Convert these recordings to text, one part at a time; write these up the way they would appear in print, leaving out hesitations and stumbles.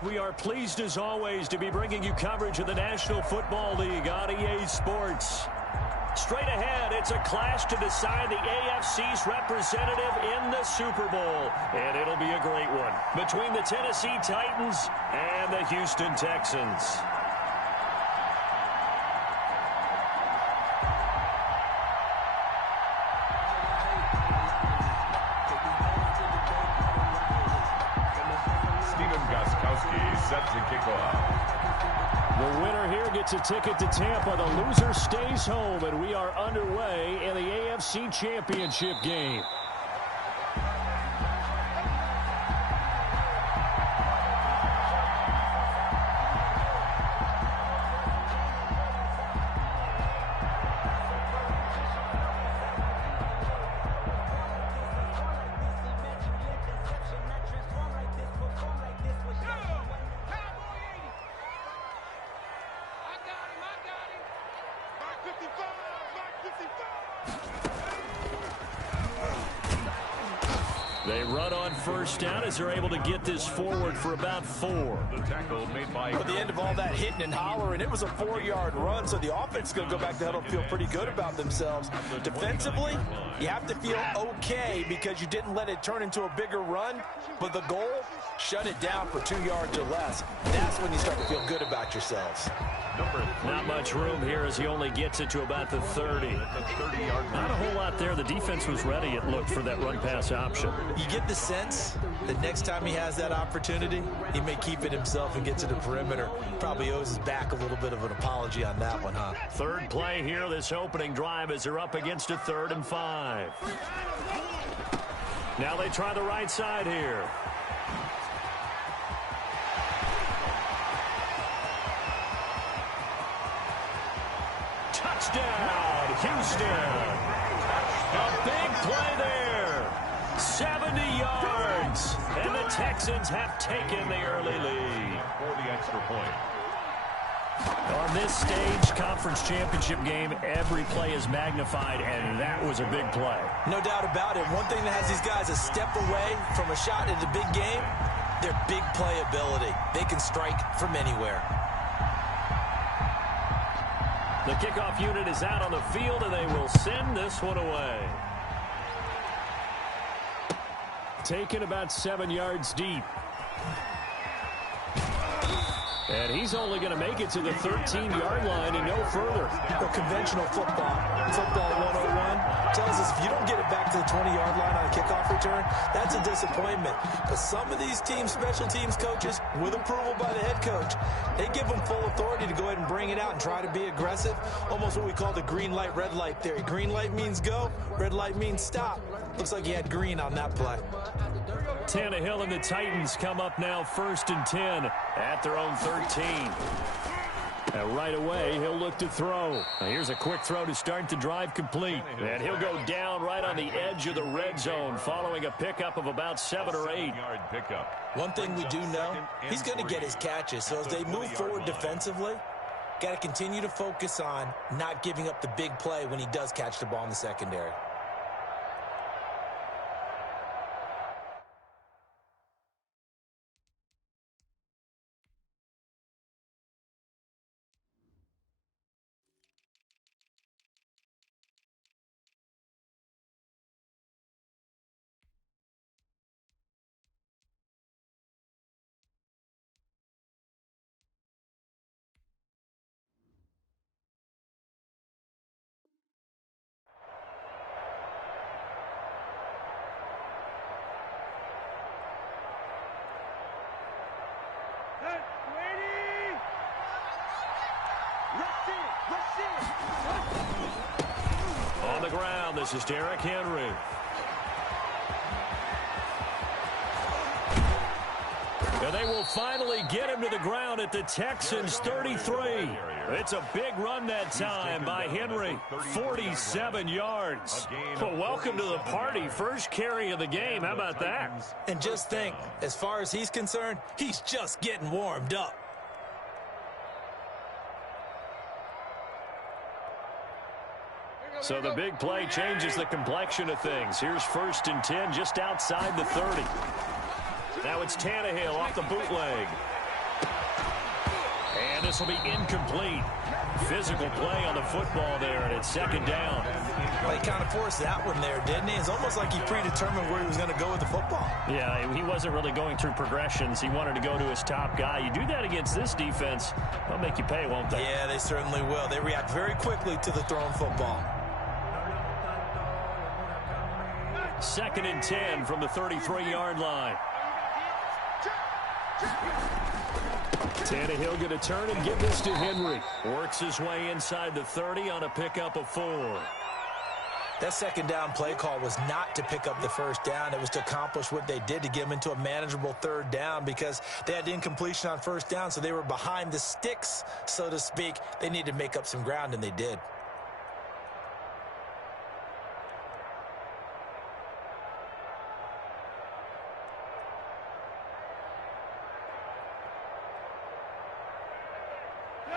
We are pleased as always to be bringing you coverage of the National Football League on EA Sports. Straight ahead, it's a clash to decide the AFC's representative in the Super Bowl. And it'll be a great one between the Tennessee Titans and the Houston Texans. Set to kick off. The winner here gets a ticket to Tampa. The loser stays home, and we are underway in the AFC Championship game. They run on first down as they're able to get this forward for about 4. The tackle made by... At the end of all that hitting and hollering, it was a 4-yard run, so the offense is going to go back to huddle, feel pretty good about themselves. Defensively, you have to feel okay because you didn't let it turn into a bigger run, but the goal, shut it down for 2 yards or less. That's when you start to feel good about yourselves. Not much room here as he only gets it to about the 30. Not a whole lot there. The defense was ready, it looked, for that run-pass option. You get the sense that next time he has that opportunity, he may keep it himself and get to the perimeter. Probably owes his back a little bit of an apology on that one, huh? Third play here, this opening drive, as they're up against a 3rd and 5. Now they try the right side here. Touchdown, Houston. A big play there. 70 yards. And the Texans have taken the early lead. For the extra point. On this stage, conference championship game, every play is magnified, and that was a big play. No doubt about it. One thing that has these guys a step away from a shot at the big game, their big play ability. They can strike from anywhere. The kickoff unit is out on the field, and they will send this one away. Taken about 7 yards deep. And he's only going to make it to the 13-yard line and no further. Well, conventional football 101, tells us if you don't get it back to the 20-yard line on a kickoff return, that's a disappointment. But some of these teams, special teams coaches, with approval by the head coach, they give them full authority to go ahead and bring it out and try to be aggressive. Almost what we call the green light, red light theory. Green light means go, red light means stop. Looks like he had green on that play. Tannehill and the Titans come up now 1st and 10 at their own 13. And right away, he'll look to throw. Now here's a quick throw to start the drive complete. And he'll go down right on the edge of the red zone following a pickup of about 7 or 8. One thing we do know, he's going to get his catches. So as they move forward defensively, got to continue to focus on not giving up the big play when he does catch the ball in the secondary. On the ground, this is Derrick Henry. And they will finally get him to the ground at the Texans' 33. It's a big run that time by Henry, 47 yards. Well, welcome to the party. First carry of the game. How about that? And just think, as far as he's concerned, he's just getting warmed up. So the big play changes the complexion of things. Here's 1st and 10 just outside the 30. Now it's Tannehill off the bootleg. And this will be incomplete. Physical play on the football there, and it's second down. Well, he kind of forced that one there, didn't he? It's almost like he predetermined where he was going to go with the football. Yeah, he wasn't really going through progressions. He wanted to go to his top guy. You do that against this defense, they'll make you pay, won't they? Yeah, they certainly will. They react very quickly to the thrown football. 2nd and 10 from the 33-yard line. Tannehill going to turn and give this to Henry. Works his way inside the 30 on a pickup of 4. That second down play call was not to pick up the first down. It was to accomplish what they did, to get them into a manageable third down, because they had incompletion on first down, so they were behind the sticks, so to speak. They needed to make up some ground, and they did.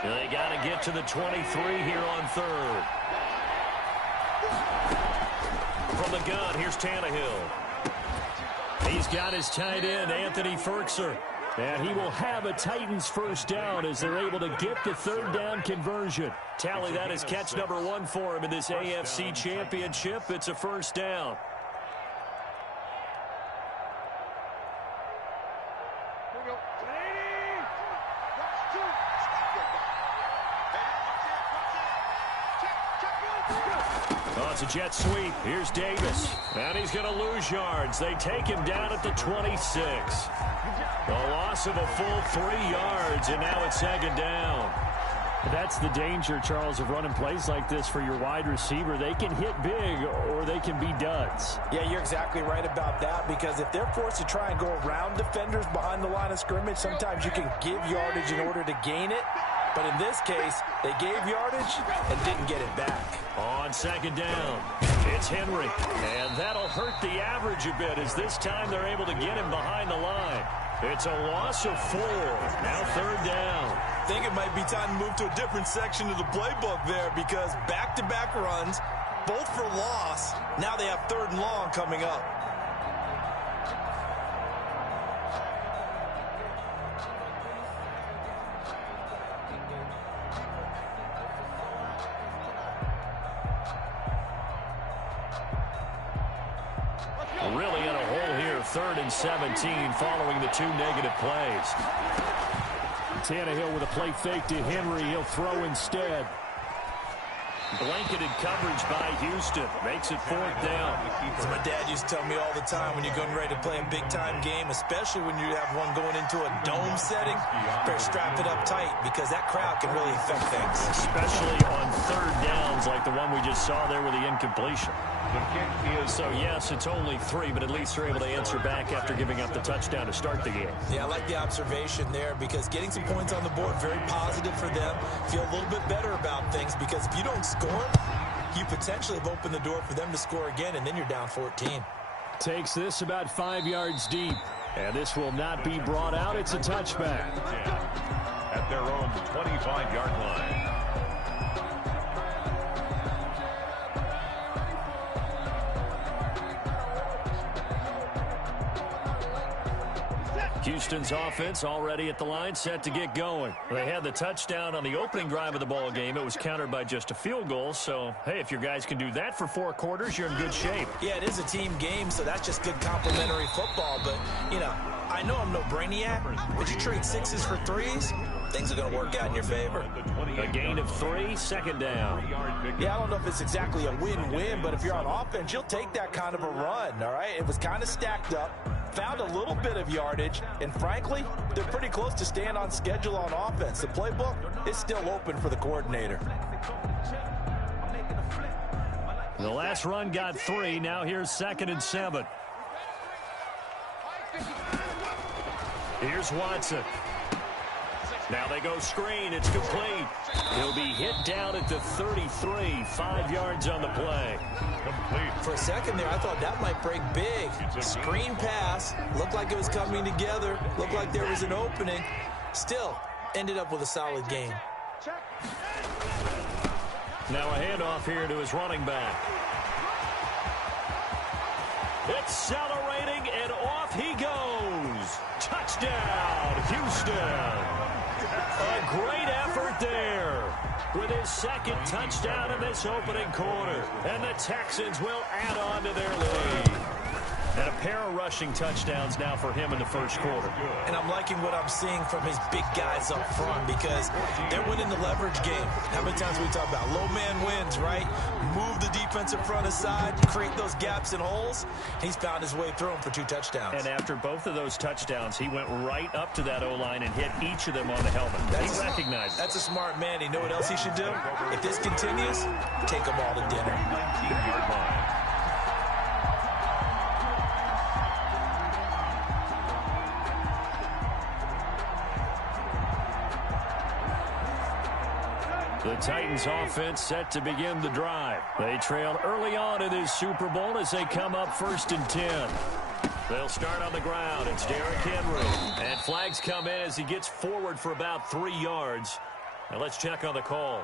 They got to get to the 23 here on 3rd. From the gun, here's Tannehill. He's got his tight end, Anthony Ferkser. And he will have a Titans first down as they're able to get the third down conversion. Tally that as catch number 1 for him in this AFC Championship. It's a first down. It's a jet sweep. Here's Davis. And he's going to lose yards. They take him down at the 26. A loss of a full 3 yards, and now it's second down. That's the danger, Charles, of running plays like this for your wide receiver. They can hit big or they can be duds. Yeah, you're exactly right about that, because if they're forced to try and go around defenders behind the line of scrimmage, sometimes you can give yardage in order to gain it. But in this case, they gave yardage and didn't get it back. On second down, it's Henry. And that'll hurt the average a bit, as this time they're able to get him behind the line. It's a loss of 4. Now third down. I think it might be time to move to a different section of the playbook there, because back-to-back runs, both for loss. Now they have 3rd and long coming up. Really in a hole here, 3rd and 17 following the 2 negative plays. Tannehill with a play fake to Henry. He'll throw instead. Blanketed coverage by Houston. Makes it 4th down. As my dad used to tell me all the time, when you're getting ready to play a big-time game, especially when you have one going into a dome setting, better strap it up tight, because that crowd can really affect things. Especially on 3rd downs like the one we just saw there with the incompletion. So, yes, it's only 3, but at least they're able to answer back after giving up the touchdown to start the game. Yeah, I like the observation there, because getting some points on the board, very positive for them. Feel a little bit better about things, because if you don't score, you potentially have opened the door for them to score again, and then you're down 14. Takes this about 5 yards deep, and this will not be brought out. It's a touchback. At their own 25-yard line. Houston's offense already at the line, set to get going. They had the touchdown on the opening drive of the ball game. It was countered by just a field goal. So, hey, if your guys can do that for 4 quarters, you're in good shape. Yeah, it is a team game, so that's just good complimentary football. But, you know, I know I'm no brainiac, but you trade 6s for 3s, things are going to work out in your favor. A gain of 3, second down. Yeah, I don't know if it's exactly a win-win, but if you're on offense, you'll take that kind of a run, all right? It was kind of stacked up, found a little bit of yardage, and frankly, they're pretty close to staying on schedule on offense. The playbook is still open for the coordinator. The last run got 3. Now here's 2nd and 7. Here's Watson. Now they go screen. It's complete. He'll be hit down at the 33. 5 yards on the play. Complete. For a second there, I thought that might break big. Screen pass. Looked like it was coming together. Looked like there was an opening. Still, ended up with a solid game. Now a handoff here to his running back. Accelerating, and off he goes. Touchdown, Houston. A great effort there with his second touchdown in this opening quarter. And the Texans will add on to their lead. And a pair of rushing touchdowns now for him in the first quarter. And I'm liking what I'm seeing from his big guys up front because they're winning the leverage game. How many times we talk about low man wins, right? Move the defensive front aside, create those gaps and holes. He's found his way through them for 2 touchdowns. And after both of those touchdowns, he went right up to that O-line and hit each of them on the helmet. He recognized it. That's a smart man. You know what else he should do? If this continues, take them all to dinner. 19-yard line. The Titans offense set to begin the drive. They trailed early on in this Super Bowl as they come up 1st and 10. They'll start on the ground. It's Derrick Henry. And flags come in as he gets forward for about 3 yards. Now let's check on the call.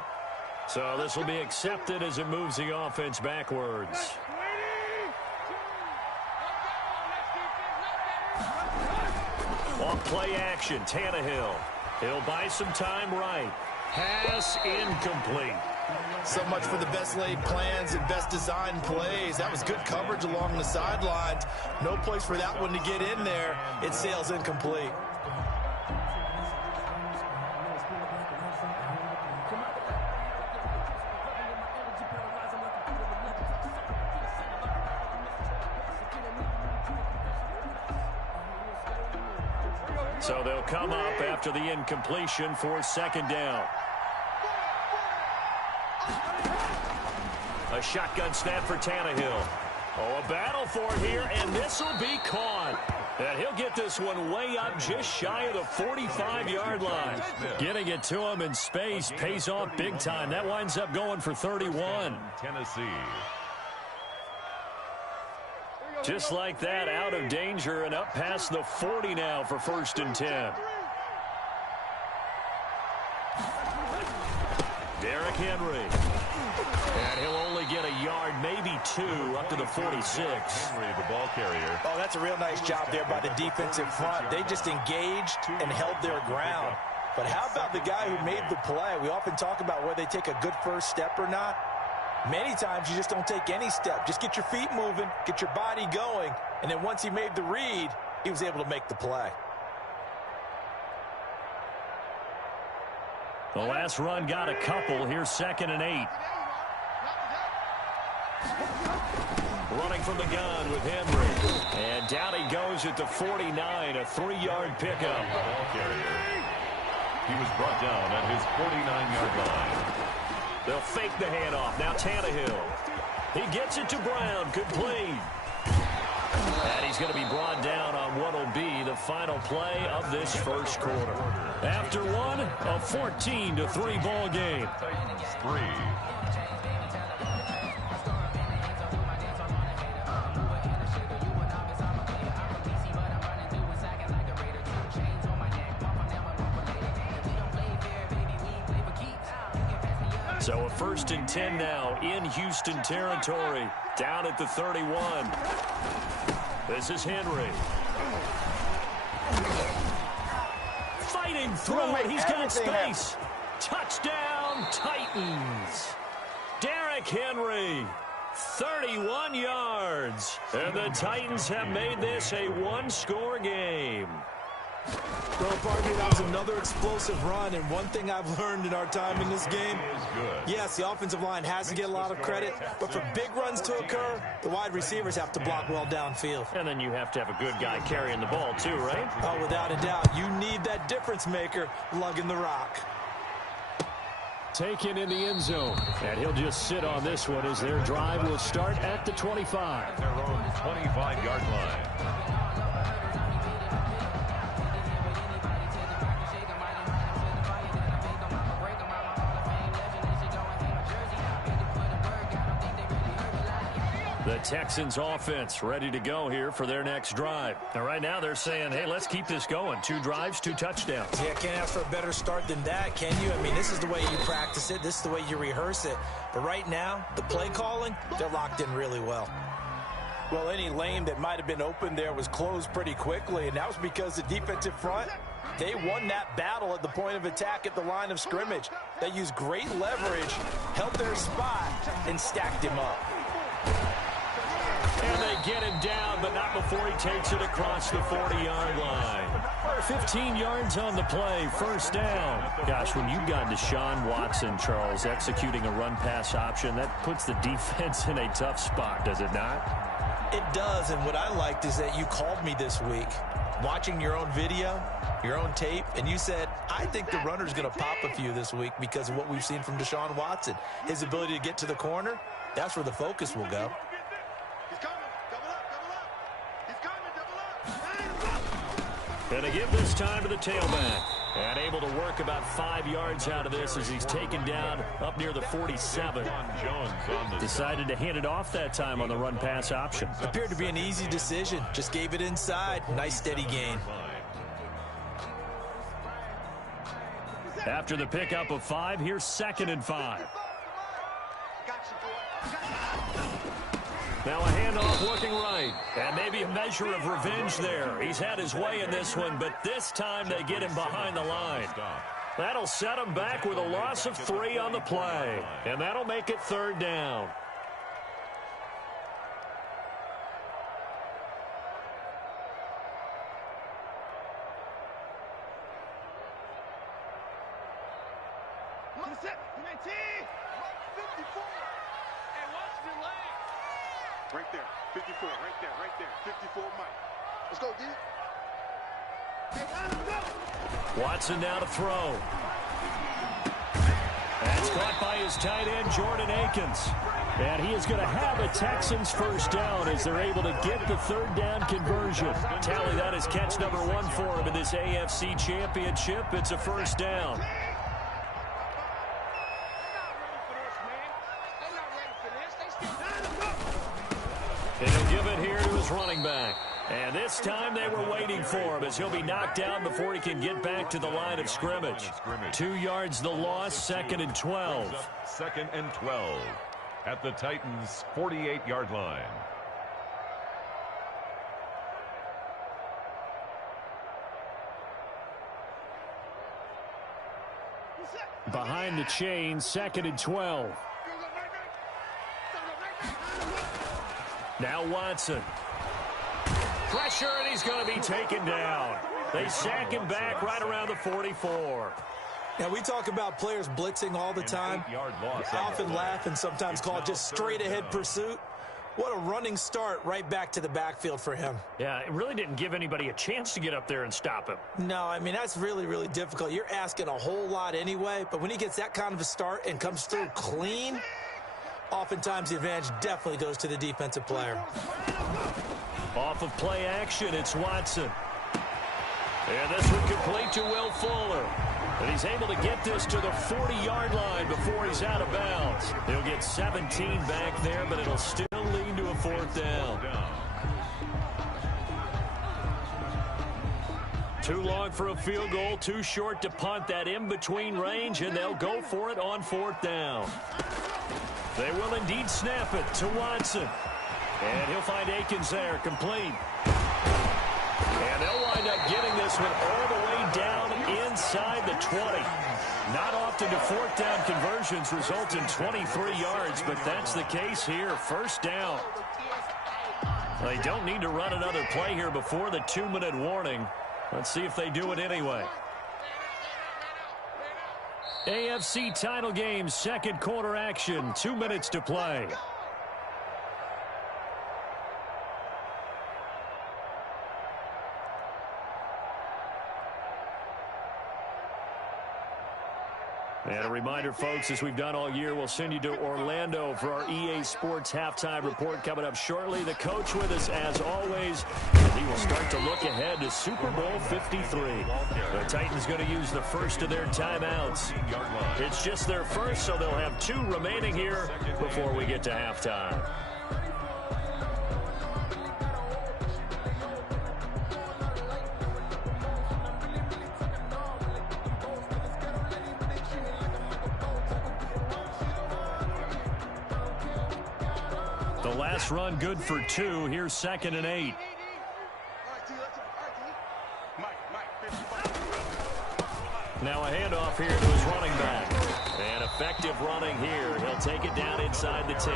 So this will be accepted as it moves the offense backwards. Off play action, Tannehill. He'll buy some time right. Pass incomplete. So much for the best laid plans and best designed plays. That was good coverage along the sidelines. No place for that one to get in there. It sails incomplete. So they'll come up after the incompletion for 2nd down. A shotgun snap for Tannehill. Oh, a battle for it here, and this will be caught. And he'll get this one way up just shy of the 45-yard line. Getting it to him in space pays off big time. That winds up going for 31. Tennessee. Just like that, out of danger and up past the 40 now for 1st and 10. Derrick Henry. And he'll only get a yard, maybe 2, up to the 46. Henry, the ball carrier. Oh, that's a real nice job there by the defensive front. They just engaged and held their ground. But how about the guy who made the play? We often talk about whether they take a good first step or not. Many times you just don't take any step. Just get your feet moving, get your body going, and then once he made the read, he was able to make the play. The last run got a couple. Here's 2nd and 8. Running from the gun with Henry. And down he goes at the 49, a 3-yard pickup. Ball carrier. He was brought down at his 49-yard line. They'll fake the handoff. Now Tannehill. He gets it to Brown. Complete. And he's going to be brought down on what will be the final play of this first quarter. After one, a 14-3 ball game. 3. So a 1st and 10 now in Houston territory. Down at the 31. This is Henry. Fighting through it. He's got space. Touchdown, Titans. Derrick Henry, 31 yards. And the Titans have made this a 1-score game. Well, pardon me, that was another explosive run, and one thing I've learned in our time in this game, yes, the offensive line has to get a lot of credit, but for big runs to occur, the wide receivers have to block well downfield. And then you have to have a good guy carrying the ball too, right? Oh, without a doubt. You need that difference maker lugging the rock. Taken in the end zone. And he'll just sit on this one as their drive will start at the 25. Their own 25-yard line. The Texans offense ready to go here for their next drive. And right now they're saying, hey, let's keep this going. 2 drives, 2 touchdowns. Yeah, can't ask for a better start than that, can you? I mean, this is the way you practice it. This is the way you rehearse it. But right now, the play calling, they're locked in really well. Well, any lane that might have been open there was closed pretty quickly, and that was because the defensive front, they won that battle at the point of attack at the line of scrimmage. They used great leverage, held their spot, and stacked him up. And they get him down, but not before he takes it across the 40-yard line. 15 yards on the play, first down. Gosh, when you've got Deshaun Watson, Charles, executing a run-pass option, that puts the defense in a tough spot, does it not? It does, and what I liked is that you called me this week, watching your own video, your own tape, and you said, I think the runner's going to pop a few this week because of what we've seen from Deshaun Watson. His ability to get to the corner, that's where the focus will go. And they give this time to the tailback. And able to work about 5 yards out of this as he's taken down up near the 47. Decided to hand it off that time on the run-pass option. Appeared to be an easy decision. Just gave it inside. Nice steady gain. After the pickup of 5, here's 2nd and 5. Now a handoff looking right. And maybe a measure of revenge there. He's had his way in this one, but this time they get him behind the line. That'll set him back with a loss of 3 on the play. And that'll make it 3rd down. Right there, 54, right there, 54, Mike. Let's go, D. Watson now to throw. That's caught by his tight end, Jordan Akins. And he is going to have a Texans first down as they're able to get the 3rd down conversion. Tally, that is catch number 1 for him in this AFC Championship. It's a first down. And he'll give it here to his running back. And this time they were waiting for him as he'll be knocked down before he can get back to the line of scrimmage. 2 yards the loss, 2nd and 12. 2nd and 12 at the Titans' 48-yard line. Behind the chain, 2nd and 12. Now Watson. Pressure, and he's going to be taken down. They sack him back right around the 44. Now, we talk about players blitzing all the time. We often laugh and sometimes call it just straight-ahead pursuit. What a running start right back to the backfield for him. Yeah, it really didn't give anybody a chance to get up there and stop him. No, I mean, that's really, really difficult. You're asking a whole lot anyway, but when he gets that kind of a start and comes through clean, oftentimes the advantage definitely goes to the defensive player. Off of play action, it's Watson. And this one complete to Will Fuller. And he's able to get this to the 40-yard line before he's out of bounds. He'll get 17 back there, but it'll still lead to a 4th down. Too long for a field goal, too short to punt. That in-between range, and they'll go for it on 4th down. They will indeed snap it to Watson. And he'll find Akins there, complete. And they'll wind up getting this one all the way down inside the 20. Not often do 4th down conversions result in 23 yards, but that's the case here. First down. They don't need to run another play here before the 2-minute warning. Let's see if they do it anyway. AFC title game, 2nd quarter action, 2 minutes to play. And a reminder, folks, as we've done all year, we'll send you to Orlando for our EA Sports halftime report coming up shortly. The coach with us, as always, and he will start to look ahead to Super Bowl 53. The Titans going to use the first of their timeouts. It's just their first, so they'll have 2 remaining here before we get to halftime. The last run good for 2. Here's 2nd and 8. Now a handoff here to his running back. And effective running here. He'll take it down inside the 10.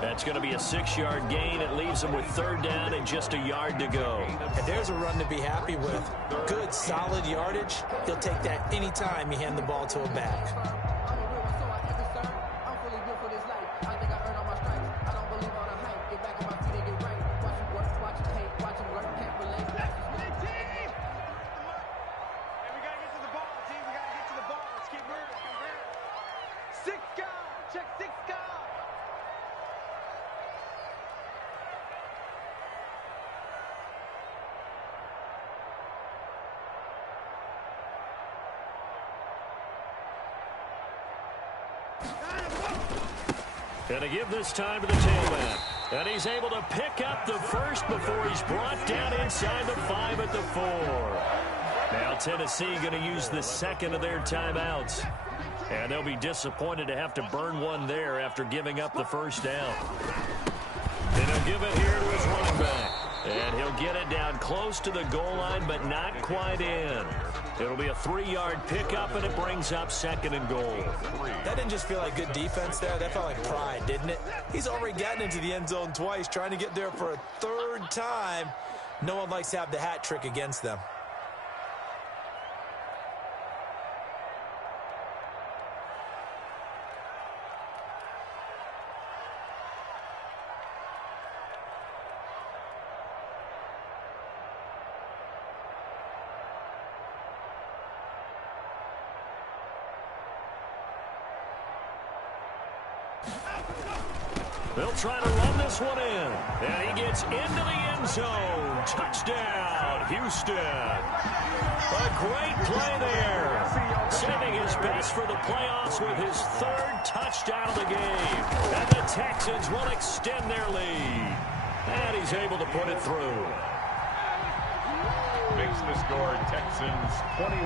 That's going to be a 6-yard gain. It leaves him with 3rd down and just a yard to go. And there's a run to be happy with. Good, solid yardage. He'll take that anytime you hand the ball to a back. And to give this time to the tailback. And he's able to pick up the first before he's brought down inside the 5 at the 4. Now Tennessee going to use the second of their timeouts. And they'll be disappointed to have to burn one there after giving up the first down. And he'll give it here to his running back. And he'll get it down close to the goal line, but not quite in. It'll be a 3-yard pickup, and it brings up 2nd and goal. That didn't just feel like good defense there. That felt like pride, didn't it? He's already gotten into the end zone twice, trying to get there for a 3rd time. No one likes to have the hat trick against them. They'll try to run this one in. And he gets into the end zone. Touchdown, Houston. A great play there. Saving his best for the playoffs with his 3rd touchdown of the game. And the Texans will extend their lead. And he's able to put it through. Makes the score Texans 21.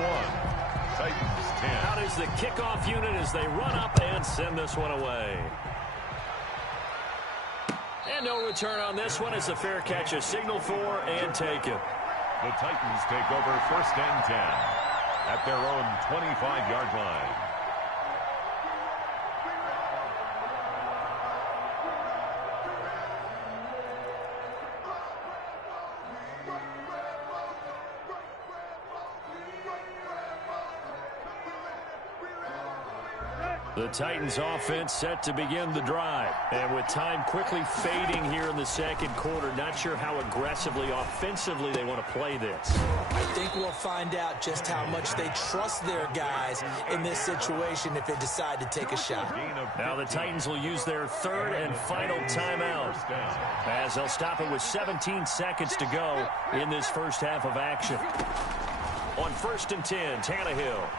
Titans 10. Out is the kickoff unit as they run up and send this one away. And no return on this one as the fair catch is signaled for and taken. The Titans take over 1st and 10 at their own 25-yard line. The Titans offense set to begin the drive. And with time quickly fading here in the 2nd quarter, not sure how aggressively, offensively they want to play this. I think we'll find out just how much they trust their guys in this situation if they decide to take a shot. Now the Titans will use their 3rd and final timeout as they'll stop it with 17 seconds to go in this first half of action. On 1st and 10, Tannehill.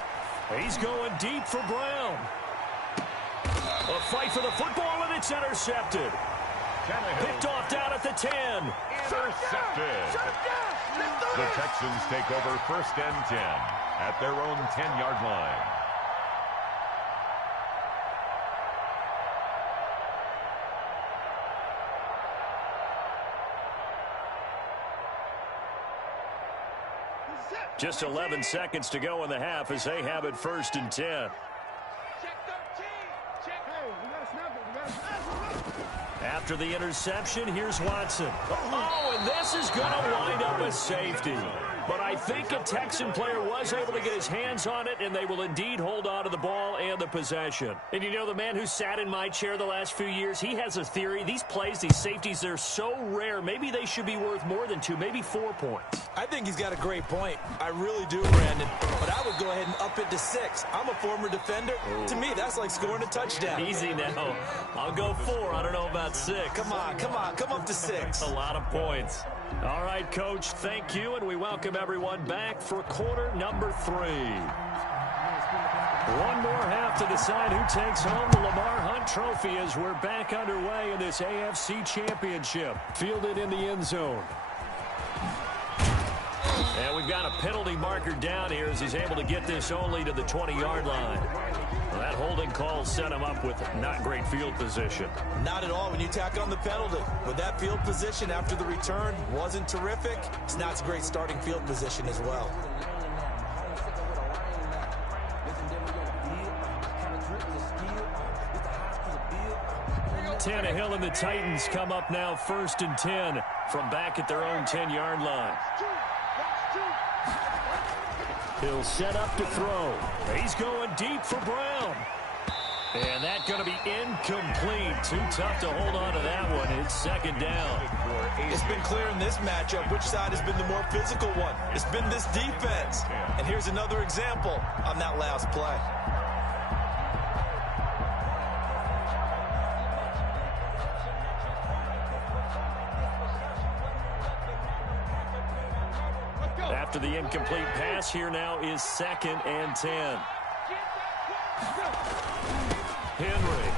He's going deep for Brown. A fight for the football, and it's intercepted. Picked off down at the 10. Intercepted. The Texans take over 1st and 10 at their own 10-yard line. Just 11 seconds to go in the half as they have it 1st and 10. After the interception, here's Watson. Oh, and this is going to wind up a safety. But I think a Texan player was able to get his hands on it, and they will indeed hold on to the ball and the possession. And you know, the man who sat in my chair the last few years, he has a theory. These plays, these safeties, they're so rare. Maybe they should be worth more than 2, maybe 4 points. I think he's got a great point. I really do, Brandon. But I would go ahead and up it to 6. I'm a former defender. To me, that's like scoring a touchdown. Easy now. I'll go 4. I don't know about 6. Come on. Come up to 6. A lot of points. All right, Coach, thank you, and we welcome everyone back for quarter number 3. One more half to decide who takes home the Lamar Hunt Trophy as we're back underway in this AFC Championship. Fielded in the end zone. And we've got a penalty marker down here as he's able to get this only to the 20-yard line. Well, that holding call set him up with not great field position. Not at all when you tack on the penalty. With that field position after the return wasn't terrific, it's not a great starting field position as well. Tannehill and the Titans come up now 1st and 10 from back at their own 10-yard line. He'll set up to throw. He's going deep for Brown. And that's going to be incomplete. Too tough to hold on to that one. It's 2nd down. It's been clear in this matchup which side has been the more physical one. It's been this defense. And here's another example on that last play. After the incomplete pass, here now is 2nd and 10. Henry.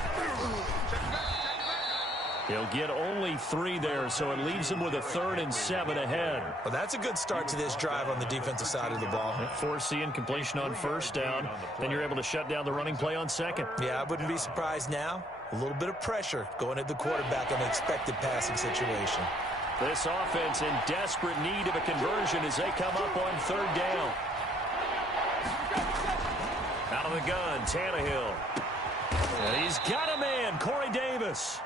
He'll get only 3 there, so it leaves him with a 3rd and 7 ahead. Well, that's a good start to this drive on the defensive side of the ball. Force the incompletion on 1st down. Then you're able to shut down the running play on 2nd. Yeah, I wouldn't be surprised now. A little bit of pressure going at the quarterback on an expected passing situation. This offense in desperate need of a conversion as they come up on 3rd down. Out of the gun, Tannehill. And he's got a man, Corey Davis.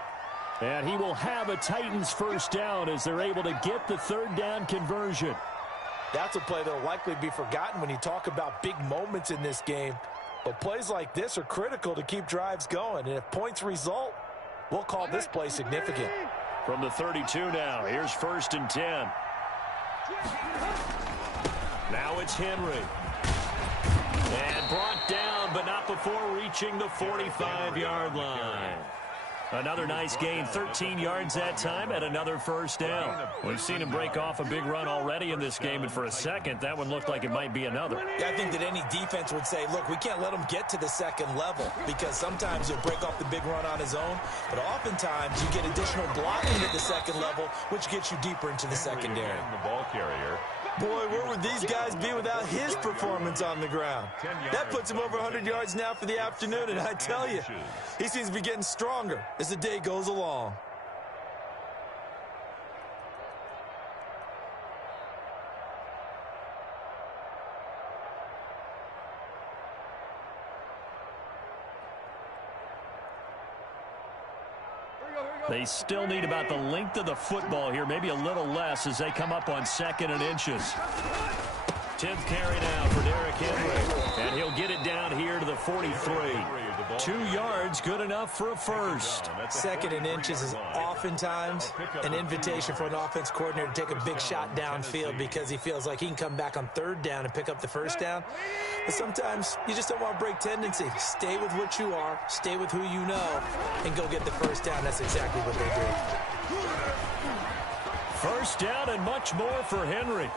And he will have a Titans 1st down as they're able to get the 3rd down conversion. That's a play that will likely be forgotten when you talk about big moments in this game. But plays like this are critical to keep drives going. And if points result, we'll call this play significant. From the 32 now, here's 1st and 10. Now it's Henry. And brought down, but not before reaching the 45-yard line. Another nice gain, 13 yards that time, and another 1st down. We've seen him break off a big run already in this game, and for a second, that one looked like it might be another. Yeah, I think that any defense would say, look, we can't let him get to the 2nd level, because sometimes he'll break off the big run on his own, but oftentimes you get additional blocking at the 2nd level, which gets you deeper into the secondary. The ball carrier. Boy, where would these guys be without his performance on the ground? That puts him over 100 yards now for the afternoon, and I tell you, he seems to be getting stronger as the day goes along. They still need about the length of the football here, maybe a little less as they come up on 2nd and inches. 10th carry now for Derrick Henry, and he'll get it down here to the 43. 2 yards, good enough for a 1st. 2nd and inches is oftentimes an invitation for an offense coordinator to take a big shot downfield because he feels like he can come back on 3rd down and pick up the 1st down. But sometimes you just don't want to break tendency. Stay with what you are, stay with who you know, and go get the 1st down. That's exactly what they did. 1st down and much more for Henry.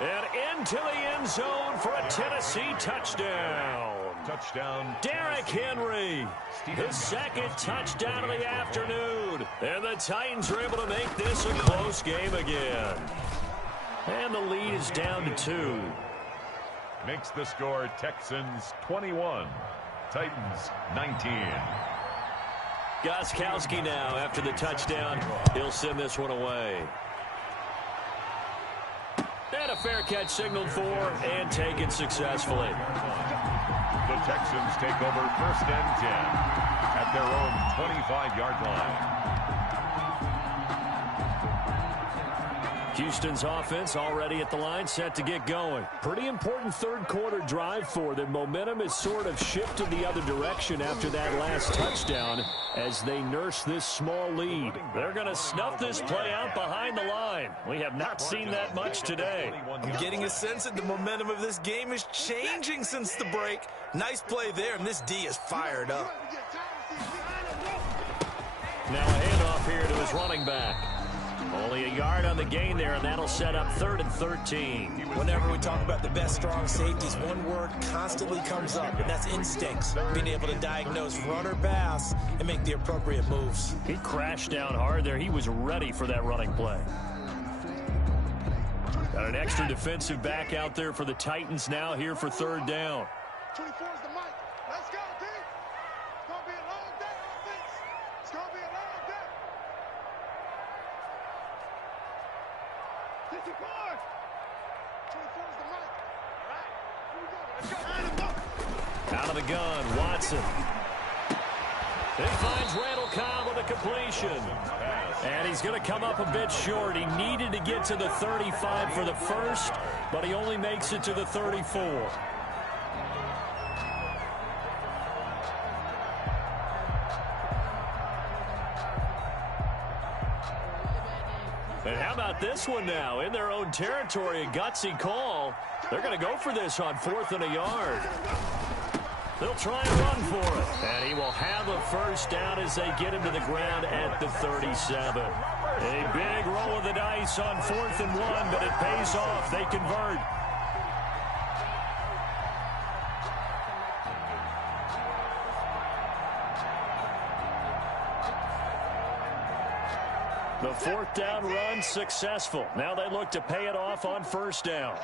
And into the end zone for a Tennessee touchdown. Touchdown. Derrick Henry, his 2nd touchdown of the afternoon. And the Titans are able to make this a close game again. And the lead is down to 2. Makes the score Texans 21, Titans 19. Gostkowski now after the touchdown. He'll send this one away. And a fair catch signaled for and taken successfully. The Texans take over 1st and 10 at their own 25-yard line. Houston's offense already at the line, set to get going. Pretty important 3rd quarter drive for them. Momentum has sort of shifted the other direction after that last touchdown as they nurse this small lead. They're going to snuff this play out behind the line. We have not seen that much today. I'm getting a sense that the momentum of this game is changing since the break. Nice play there, and this D is fired up. Now a handoff here to his running back. Only a yard on the gain there, and that'll set up 3rd and 13. Whenever we talk about the best strong safeties, one word constantly comes up, and that's instincts. Being able to diagnose run or pass and make the appropriate moves. He crashed down hard there. He was ready for that running play. And an extra defensive back out there for the Titans now here for third down. 24 is the mic. Let's go, D. It's going to be a long day, offense. It's going to be a long day. 54. 24 is the mic. All right. Here we go. Let's go. Line them up. Out of the gun, Watson. He finds Randall Cobb with a completion. And he's going to come up a bit short. He needed to get to the 35 for the first, but he only makes it to the 34. And how about this one now? In their own territory, a gutsy call. They're going to go for this on 4th and a yard. They'll try and run for it. And he will have a first down as they get him to the ground at the 37. A big roll of the dice on 4th and 1, but it pays off. They convert. The 4th down run successful. Now they look to pay it off on 1st down.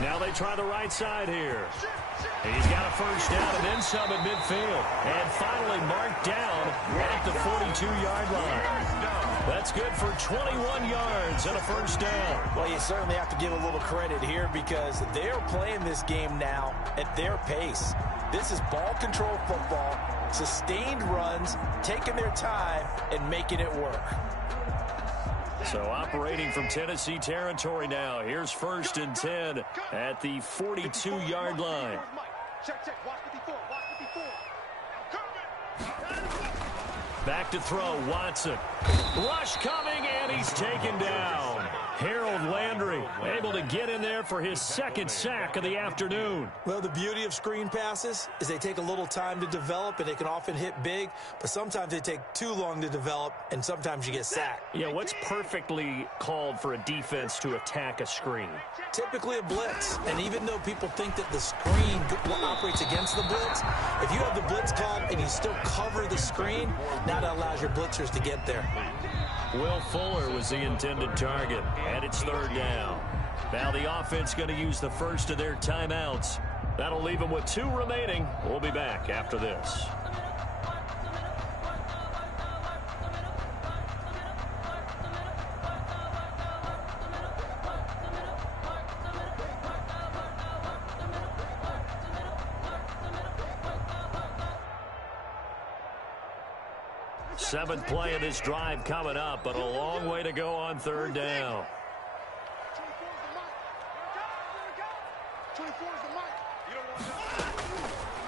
Now they try the right side here. He's got a first down and then some at midfield. And finally marked down at the 42-yard line. That's good for 21 yards and a first down. Well, you certainly have to give a little credit here because they're playing this game now at their pace. This is ball control football, sustained runs, taking their time, and making it work. So operating from Tennessee territory now. Here's 1st and 10 at the 42-yard line. Check. Watch 54. Watch 54. Back to throw, Watson. Rush coming, and he's taken down. Harold Landry able to get in there for his 2nd sack of the afternoon. Well, the beauty of screen passes is they take a little time to develop, and they can often hit big, but sometimes they take too long to develop, and sometimes you get sacked. Yeah, what's perfectly called for a defense to attack a screen? Typically a blitz, and even though people think that the screen operates against the blitz, if you have the blitz called and you still cover the screen, now that allows your blitzers to get there. Will Fuller was the intended target, and it's 3rd down. Now the offense going to use the first of their timeouts. That'll leave them with 2 remaining. We'll be back after this. Seventh play of this drive coming up, but a long way to go on 3rd down. 24 is the mic.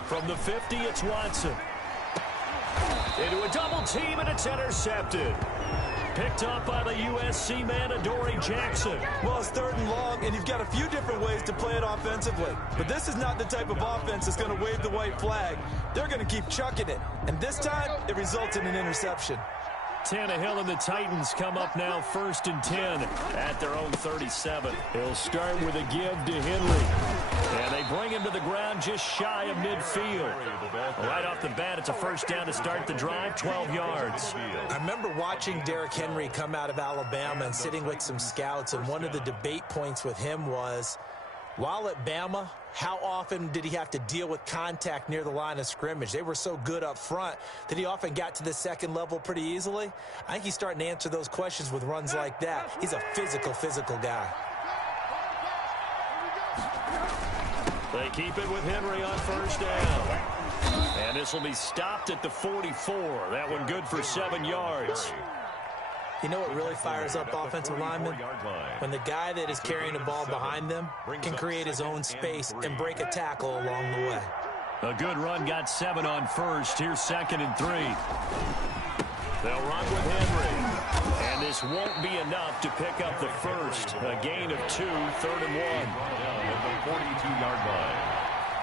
From the 50, it's Watson. Into a double team, and it's intercepted. Picked up by the USC man, Adoree Jackson. Well, it's 3rd and long, and you've got a few different ways to play it offensively. But this is not the type of offense that's going to wave the white flag. They're going to keep chucking it. And this time, it results in an interception. Tannehill and the Titans come up now 1st and 10 at their own 37. He'll start with a give to Henry. And they bring him to the ground just shy of midfield. Right off the bat, it's a first down to start the drive, 12 yards. I remember watching Derrick Henry come out of Alabama and sitting with some scouts, and one of the debate points with him was, while at Bama, how often did he have to deal with contact near the line of scrimmage? They were so good up front that he often got to the 2nd level pretty easily. I think he's starting to answer those questions with runs like that. He's a physical guy. They keep it with Henry on 1st down. And this will be stopped at the 44. That one good for 7 yards. You know what really fires up offensive linemen? When the guy that is carrying the ball behind them can create his own space and break a tackle along the way. A good run got 7 on 1st. Here's 2nd and 3. They'll run with Henry. And this won't be enough to pick up the first. A gain of 2, 3rd and 1. At the 42-yard line.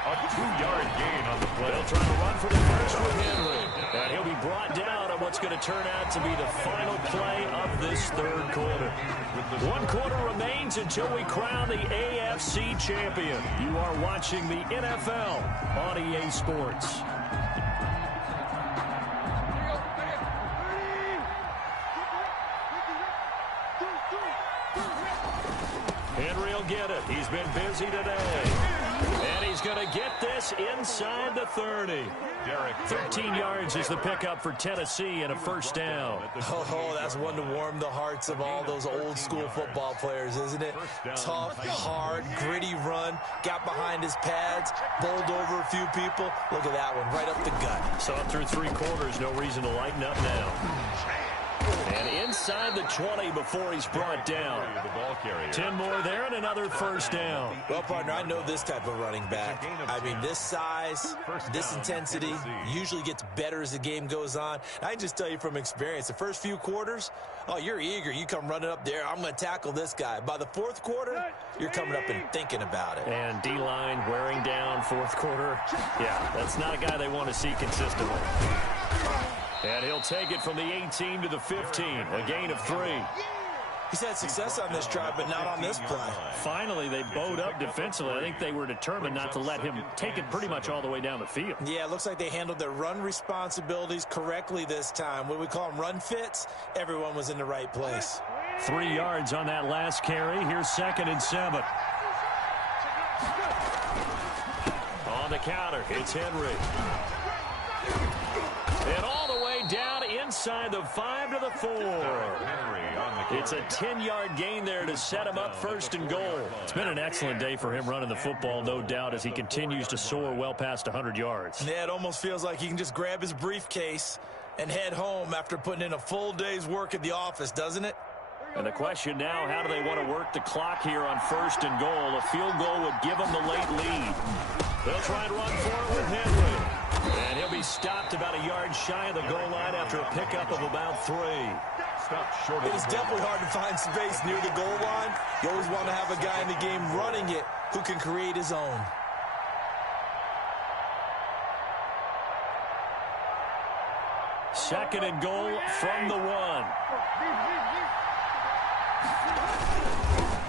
A 2-yard gain on the play. They'll try to run for the first with Henry. And he'll be brought down on what's going to turn out to be the final play of this 3rd quarter. 1 quarter remains until we crown the AFC champion. You are watching the NFL on EA Sports. been busy today. And he's going to get this inside the 30. 13 yards is the pickup for Tennessee and a first down. Oh, that's one to warm the hearts of all those old-school football players, isn't it? Tough, hard, gritty run, got behind his pads, bowled over a few people. Look at that one, right up the gut. Saw it through 3 quarters, no reason to lighten up now. And inside the 20 before he's brought down. 10 more there and another first down. Well, partner, I know this type of running back. I mean, this size, this intensity usually gets better as the game goes on. I can just tell you from experience, the first few quarters, oh, you're eager. You come running up there, I'm going to tackle this guy. By the fourth quarter, you're coming up and thinking about it. And D-line wearing down fourth quarter. Yeah, that's not a guy they want to see consistently. And he'll take it from the 18 to the 15, a gain of 3. He's had success on this drive, but not on this play. Finally, they bowed up defensively. I think they were determined not to let him take it pretty much all the way down the field. Yeah, it looks like they handled their run responsibilities correctly this time. What we call them run fits, everyone was in the right place. 3 yards on that last carry. Here's 2nd and 7. On the counter, it's Henry. And all the way down inside the 5 to the 4. It's a 10-yard gain there to set him up 1st and goal. It's been an excellent day for him running the football, no doubt, as he continues to soar well past 100 yards. Yeah, it almost feels like he can just grab his briefcase and head home after putting in a full day's work at the office, doesn't it? And the question now, how do they want to work the clock here on 1st and goal? A field goal would give them the late lead. They'll try and run for it with Henry. And he'll be stopped about a yard shy of the goal line after a pickup of about 3. It is definitely hard to find space near the goal line. You always want to have a guy in the game running it who can create his own. Second and goal from the 1.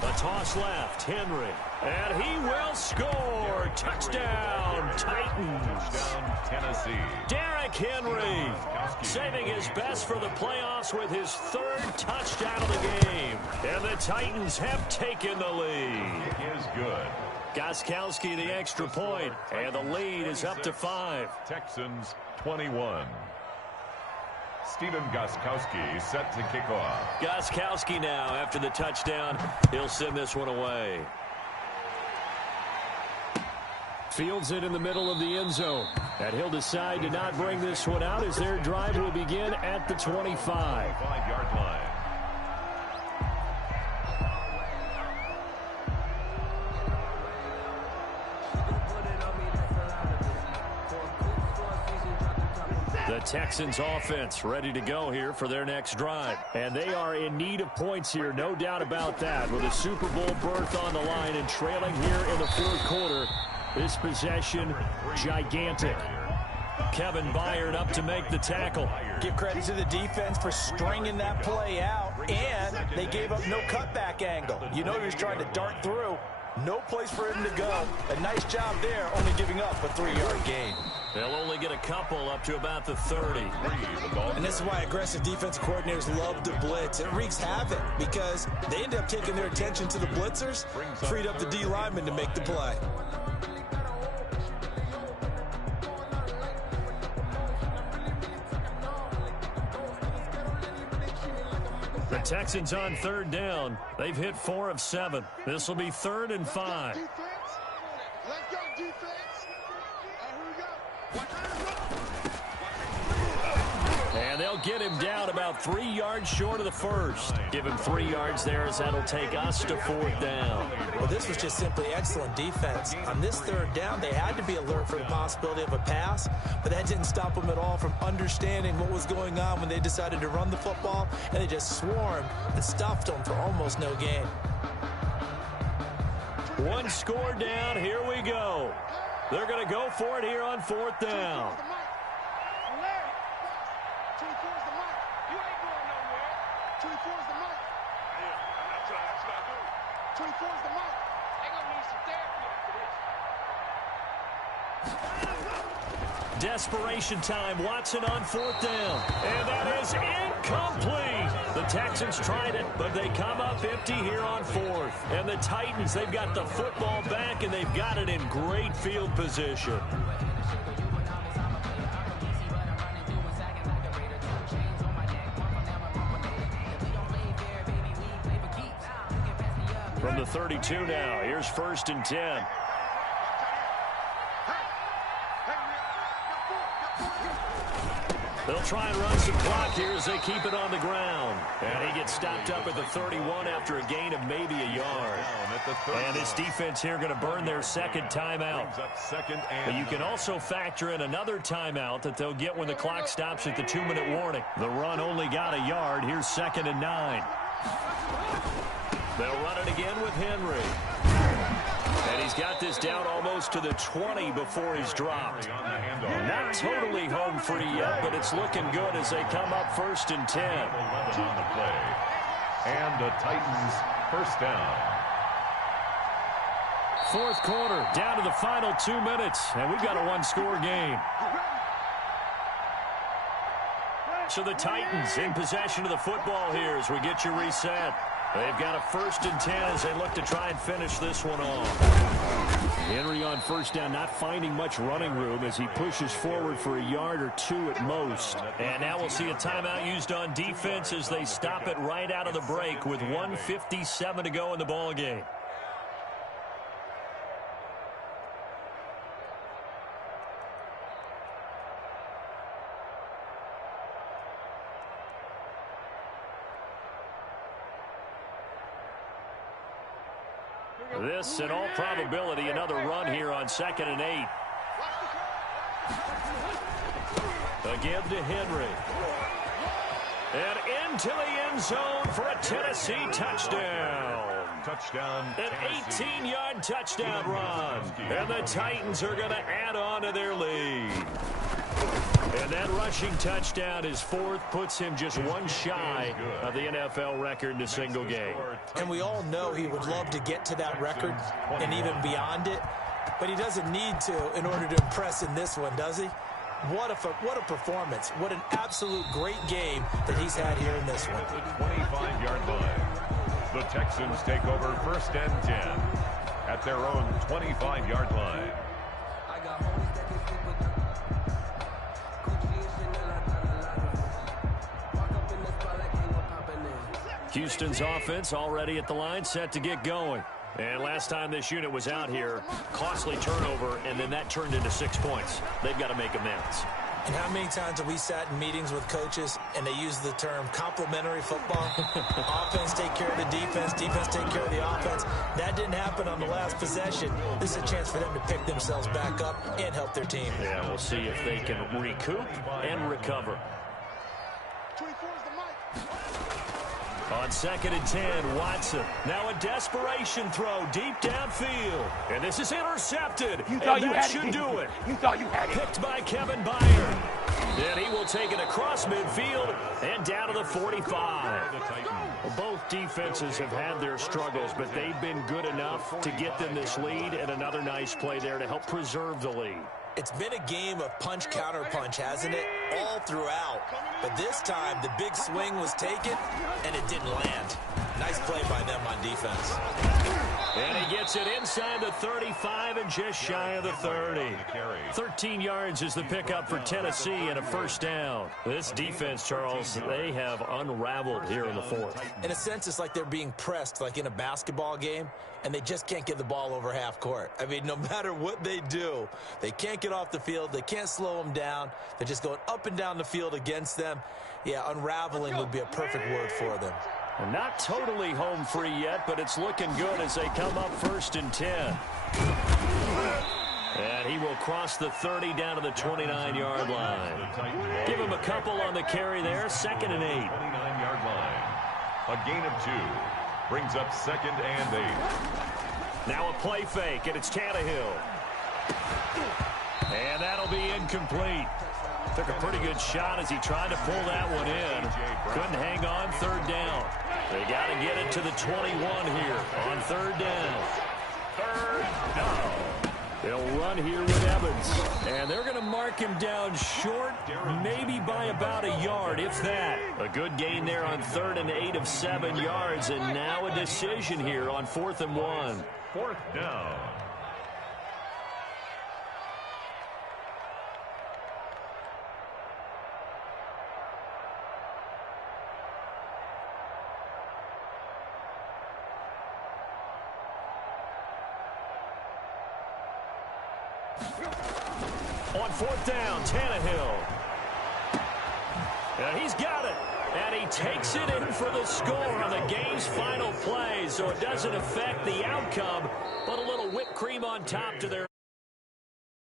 A toss left, Henry. And he will score. Touchdown, Titans. Touchdown, Tennessee. Derrick Henry saving his best for the playoffs with his 3rd touchdown of the game. And the Titans have taken the lead. It is good. Gostkowski the extra point, and the lead is up to 5. Texans 21. Stephen Gostkowski set to kick off. Gostkowski now, after the touchdown, he'll send this one away. Fields it in the middle of the end zone. And he'll decide to not bring this one out as their drive will begin at the 25. 5-yard line. The Texans offense ready to go here for their next drive. And they are in need of points here, no doubt about that. With a Super Bowl berth on the line and trailing here in the 4th quarter. This possession, gigantic. Kevin Byard up to make the tackle. Give credit to the defense for stringing that play out, and they gave up no cutback angle. You know he was trying to dart through. No place for him to go. A nice job there, only giving up a 3-yard gain. They'll only get a couple up to about the 30. And this is why aggressive defense coordinators love to blitz. It wreaks havoc because they end up taking their attention to the blitzers, freed up the D lineman to make the play. The Texans on 3rd down. They've hit 4 of 7. This will be 3rd and 5. Let's go, defense. Here we go. And they'll get him down about 3 yards short of the 1st. Give him 3 yards there as that'll take us to 4th down. Well, this was just simply excellent defense. On this 3rd down, they had to be alert for the possibility of a pass, but that didn't stop them at all from understanding what was going on when they decided to run the football, and they just swarmed and stuffed them for almost no gain. 1 score down. Here we go. They're going to go for it here on 4th down. 24's the mic. Yeah, that's what I do. 24's the mic. They're going to need some therapy after this. desperation time. Watson on 4th down. And that is incomplete. The Texans tried it, but they come up empty here on 4th. And the Titans, they've got the football back, and they've got it in great field position. From the 32 now, here's 1st and 10. They'll try and run some clock here as they keep it on the ground. And he gets stopped up at the 31 after a gain of maybe a yard. And this defense here going to burn their 2nd timeout. But you can also factor in another timeout that they'll get when the clock stops at the 2-minute warning. The run only got a yard. Here's 2nd and 9. They'll run it again with Henry. And he's got this down almost to the 20 before he's dropped. Not totally home free yet, but it's looking good as they come up 1st and 10. On the play. And the Titans 1st down. 4th quarter, down to the final 2 minutes, and we've got a 1-score game. So the Titans in possession of the football here as we get you reset. They've got a 1st and 10 as they look to try and finish this one off. Henry on 1st down, not finding much running room as he pushes forward for a yard or 2 at most. And now we'll see a timeout used on defense as they stop it right out of the break with 1:57 to go in the ball game. This, in all probability, another run here on 2nd and 8. A give to Henry. And into the end zone for a Tennessee touchdown. An 18-yard touchdown run. And the Titans are going to add on to their lead. And that rushing touchdown, his 4th, puts him just one shy of the NFL record in a single game. And we all know he would love to get to that record and even beyond it, but he doesn't need to in order to impress in this one, does he? What a performance. What an absolute great game that he's had here in this one. 25-yard line. The Texans take over 1st and 10 at their own 25-yard line. Houston's offense already at the line, set to get going. And last time this unit was out here, costly turnover, and then that turned into 6 points. They've got to make amends. And how many times have we sat in meetings with coaches and they use the term complementary football? Offense take care of the defense, defense take care of the offense. That didn't happen on the last possession. This is a chance for them to pick themselves back up and help their team. Yeah, we'll see if they can recoup and recover. 24 is the mic. On 2nd and 10, Watson. Now a desperation throw deep downfield. And this is intercepted. You thought and you that had should it. do it. You thought you had it. Picked by Kevin Byard. And he will take it across midfield and down to the 45. Well, both defenses have had their struggles, but they've been good enough to get them this lead, and another nice play there to help preserve the lead. It's been a game of punch-counter-punch, hasn't it? All throughout. But this time, the big swing was taken, and it didn't land. Nice play by them on defense. And he gets it inside the 35 and just shy of the 30. 13 yards is the pickup for Tennessee and a 1st down. This defense, Charles, they have unraveled here in the 4th. In a sense, it's like they're being pressed like in a basketball game, and they just can't get the ball over half court. I mean, no matter what they do, they can't get off the field. They can't slow them down. They're just going up and down the field against them. Yeah, unraveling would be a perfect word for them. Well, not totally home free yet, but it's looking good as they come up 1st and 10. And he will cross the 30 down to the 29-yard line. Give him a couple on the carry there, 2nd and 8. 29-yard line. A gain of 2. Brings up 2nd and 8. Now a play fake, and it's Tannehill. And that'll be incomplete. Took a pretty good shot as he tried to pull that one in. Couldn't hang on, 3rd down. They got to get it to the 21 here on 3rd down. 3rd down. They'll run here with Evans. And they're going to mark him down short, maybe by about a yard, if that. A good gain there on 3rd and 8 of 7 yards. And now a decision here on 4th and 1. 4th down. On 4th down, Tannehill. And he's got it. And he takes it in for the score on the game's final play. So it doesn't affect the outcome, but a little whipped cream on top to their